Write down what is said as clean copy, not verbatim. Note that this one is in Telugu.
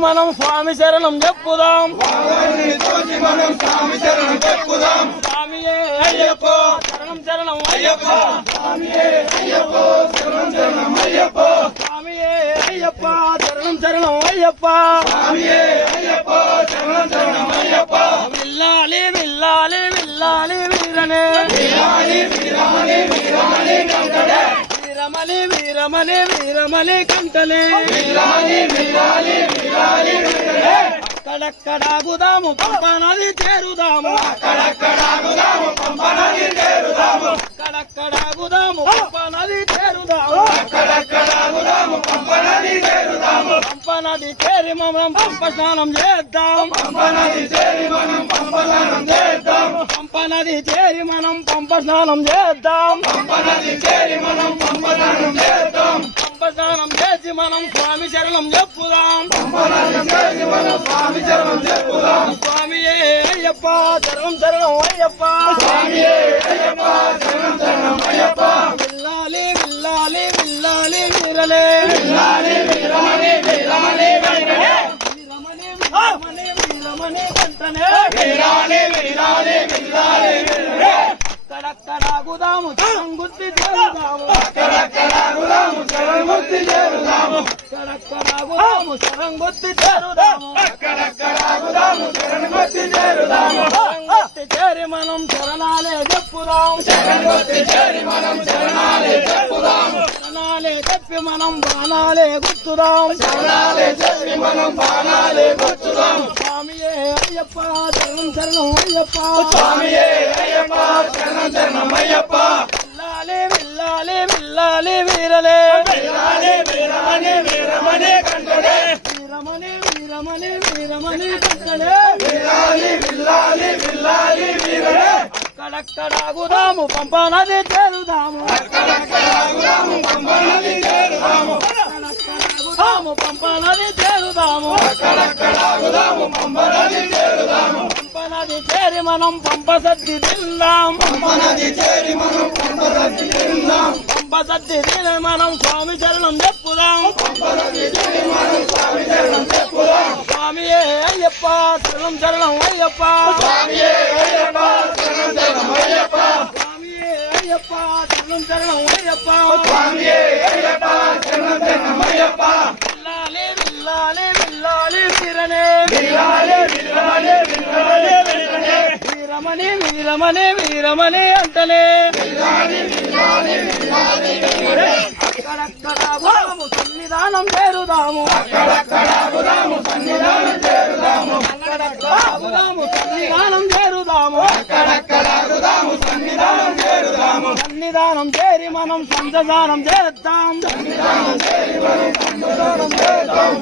మనం స్వామి శరణం చెప్పుదాం స్వామియే అయ్యప్ప శరణం శరణం అయ్యప్ప స్వామియే అయ్యప్ప శరణం శరణం అయ్యప్ప స్వామియే అయ్యప్ప శరణం శరణం అయ్యప్ప స్వామియే అయ్యప్ప శరణం శరణం అయ్యప్ప విల్లాలి విల్లాలి విల్లాలి వీరనే వీరాలి వీరమణి వీరమణి కంటనే వీరమణి వీరమణి వీరమణి కంటనే వీరాలి వీరాలి వీరాలి వీరనే అక్కడక్కడాగుదాము పంపనది చేరుదాము అక్కడక్కడాగుదాము పంపనది చేరుదాము అక్కడక్కడాగుదాము పంపనది చేరుదాము అక్కడక్కడాగుదాము పంపనది చేరుదాము పంపనది చేరి మనం పంప స్నానం చేద్దాం పంపనది చేరి మనం పంప స్నానం చేద్దాం పంపనది చేరి మనం పంప స్నానం చేద్దాం పంపనది చేరి మనం పంప స్నానం చేద్దాం పంప స్నానం చేసి మనం స్వామి శరణం చెప్పుదాం పంపనది చేసి మనం స్వామి శరణం చెప్పుదాం స్వామియే అయ్యప్ప శరణం శరణం అయ్యప్ప స్వామియే అయ్యప్ప శరణం శరణం అయ్యప్ప విల్లాలి విల్లాలి విల్లాలి వీరలే విల్లాలి వీరమణి వీరమణి వీరలే వీరమణి వీరమణి వీరమణి కంటనే వీరాలి వీరాలి విల్లాలి వీరలే అక్కడక్కడాగుదాము శరణం గుర్తి చేరుదాము అక్కడక్కడాగుదాము శరణం గుర్తి చేరుదాము అక్కడక్కడాగుదాము శరణం గుర్తి చేరుదాము అక్కడక్కడాగుదాము శరణం గుర్తి చేరుదాము శరణం గుర్తి చేరి మనం శరణాలే చెప్పుదాం శరణం గుర్తి చేరి మనం శరణాలే చెప్పుదాం శరణాలే చెప్పి మనం బాణాలే గుర్తుదాం శరణాలే చెప్పి మనం బాణాలే గుర్తుదాం స్వామియే అయ్యప్ప శరణం శరణం అయ్యప్ప స్వామియే అయ్యప్ప శరణం శరణం అయ్యప్ప విల్లాలి విల్లాలి విల్లాలి వీరలే విల్లాలి వీరమణి వీరమణి కంటనే వీరమణి వీరమణి వీరమణి కంటనే విల్లాలి విల్లాలి విల్లాలి వీరలే అక్కడక్కడాగుదాము పంపనది చేరుదాము అక్కడక్కడాగుదాము పంపనది చేరుదాము అక్కడక్కడాగుదాము పంపనది చేరుదాము అక్కడక్కడాగుదాము పంపనది చేరుదాము పంపనది చేరి మనం పంప సద్ది తిందాం పంపనది చేరి మనం పంప సద్ది తిందాం పంప సద్ది తిని మనం స్వామి శరణం చెప్పుదాం పంపనది చేరి మనం స్వామి శరణం చెప్పుదాం స్వామియే అయ్యప్ప శరణం శరణం అయ్యప్ప స్వామియే అయ్యప్ప శరణం శరణం అయ్యప్ప స్వామియే అయ్యప్ప శరణం శరణం అయ్యప్ప స్వామియే అయ్యప్ప శరణం శరణం అయ్యప్ప విల్లాలి విల్లాలి విల్లాలి వీరనే విల్లాలి విల్లాలి విల్లాలి వీరనే వీరమణి వీరమణి వీరమణి అంటనే విల్లాలి విల్లాలి విల్లాలి వీరనే అక్కడక్కడాగుదాము సన్నిధానం చేరుదాము అక్కడక్కడాగుదాము సన్నిధానం చేరుదాము అక్కడక్కడాగుదాము సన్నిధానం చేరుదాము అక్కడక్కడాగుదాము సన్నిధానం చేరుదాము సన్నిధానం చేరి మనం సంతదానం చేద్దాం సన్నిధానం చేరి మనం సంతదానం చేద్దాం